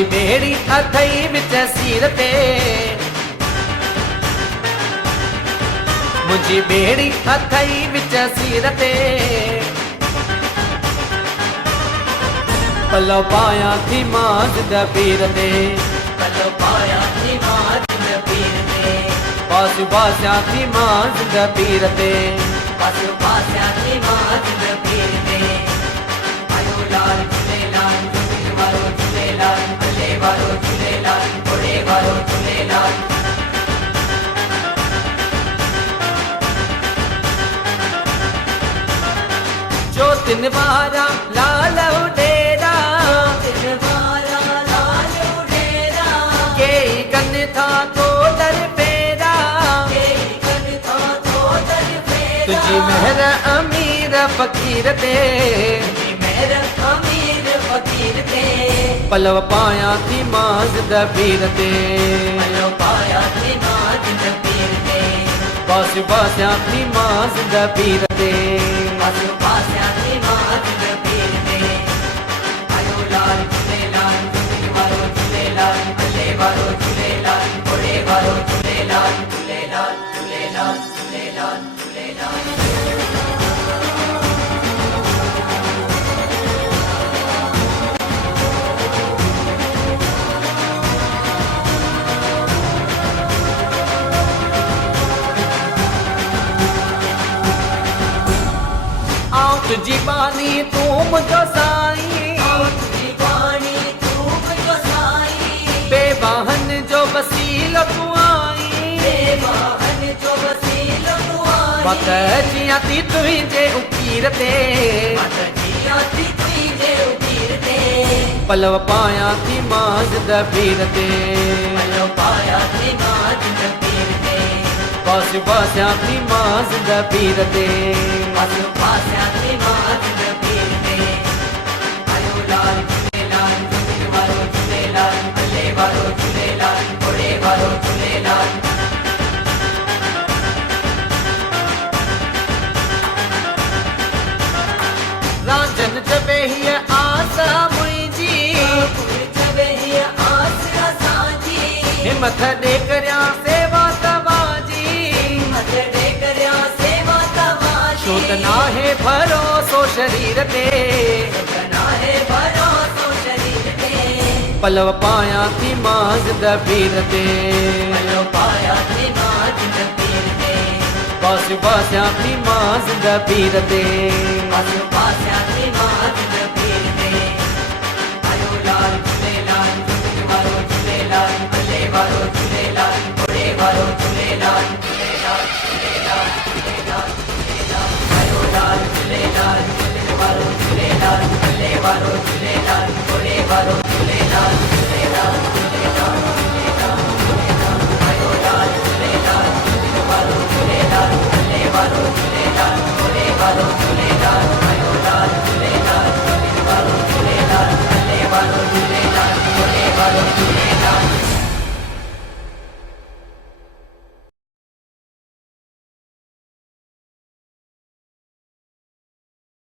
मुझी बेड़ी अथई विच सीर ते, मुझी बेड़ी अथई विच सीर ते, पलो पाया थी माज द पीर ते, पलो पाया थी माज द पीर ते, पासु पास्या थी माज द पीर ते, पासु पास्या थी माज द पीर ते। आयो लाल झूलेलाल झूले वारो झूलेलाल, भले वारो झूलेलाल, घोड़े वारो झूलेलाल। जो तिन वारा लाल उडेरा, तिनवारा लाल उडेरा, के कन था तो दर पेरा, केई कन था तो दर फेरा। तुझी मेहर अमीर फकीर ते, तुझी मेहर अमीर फकीर ते, पलव पाया थी माज द पीर ते, पलो पाया थी माज द पीर ते, पासु पास्या थी माज द पीर ते, पासु पास्या थी माज द पीर ते। आयो लाल झूलेलाल झूले वारो झूलेलाल, भले वारो झूलेलाल, घोड़े वारो झूलेलाल, झूलेलाल झूलेलाल झूलेलाल झूलेलाल। आऊं तुझी बानी तू मुझो साईं, तुझी बाणी तू मुझो साईं, बेवाहन जो वसीलो तू आई, बेवाहन जो वसीलो तू आई। वत जिया थी तुझे उकीर ते, मत जिया थी तुझे उकीर ते, पलव पाया थी माज द पीर ते, पलो पाया थी माज द पीर ते, पासु पास्या थी माज द पीर ते, पासु पास्या थी माज द पीर ते। आयो लाल झूलेलाल झूले वारो झूलेलाल, भले वारो झूलेलाल, घोड़े वारो झूलेलाल। रांझन जबे ही आस मुंहिंजी, जबे ही आस असांजी, हिम्मत ॾे करियां सेवा तव्हांजी, मत ॾे करियां सेवा तव्हांजी। छो त नाहे भरोसो शरीर ते, नाहे भरोसो शरीर ते, पलव पाया थी माज द पीर ते, पलो पाया थी माज द पीर ते, पासु पास्या थी माज द पीर ते, पासु पास्या